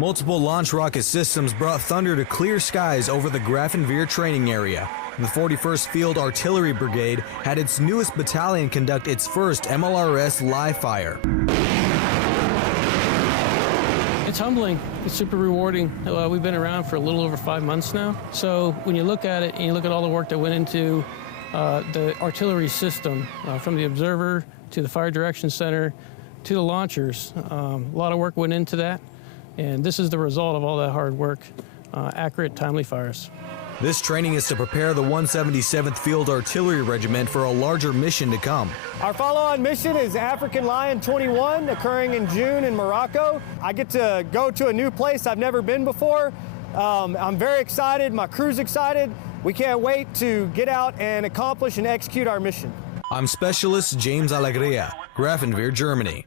Multiple launch rocket systems brought thunder to clear skies over the Grafenwehr training area. The 41st Field Artillery Brigade had its newest battalion conduct its first MLRS live fire. It's humbling. It's super rewarding. We've been around for a little over 5 months now. So when you look at it and you look at all the work that went into the artillery system, from the observer to the fire direction center to the launchers, a lot of work went into that. And this is the result of all that hard work, accurate, timely fires. This training is to prepare the 177th Field Artillery Regiment for a larger mission to come. Our follow-on mission is African Lion 21, occurring in June in Morocco. I get to go to a new place I've never been before. I'm very excited. My crew's excited. We can't wait to get out and accomplish and execute our mission. I'm Specialist James Alegria, Grafenwehr, Germany.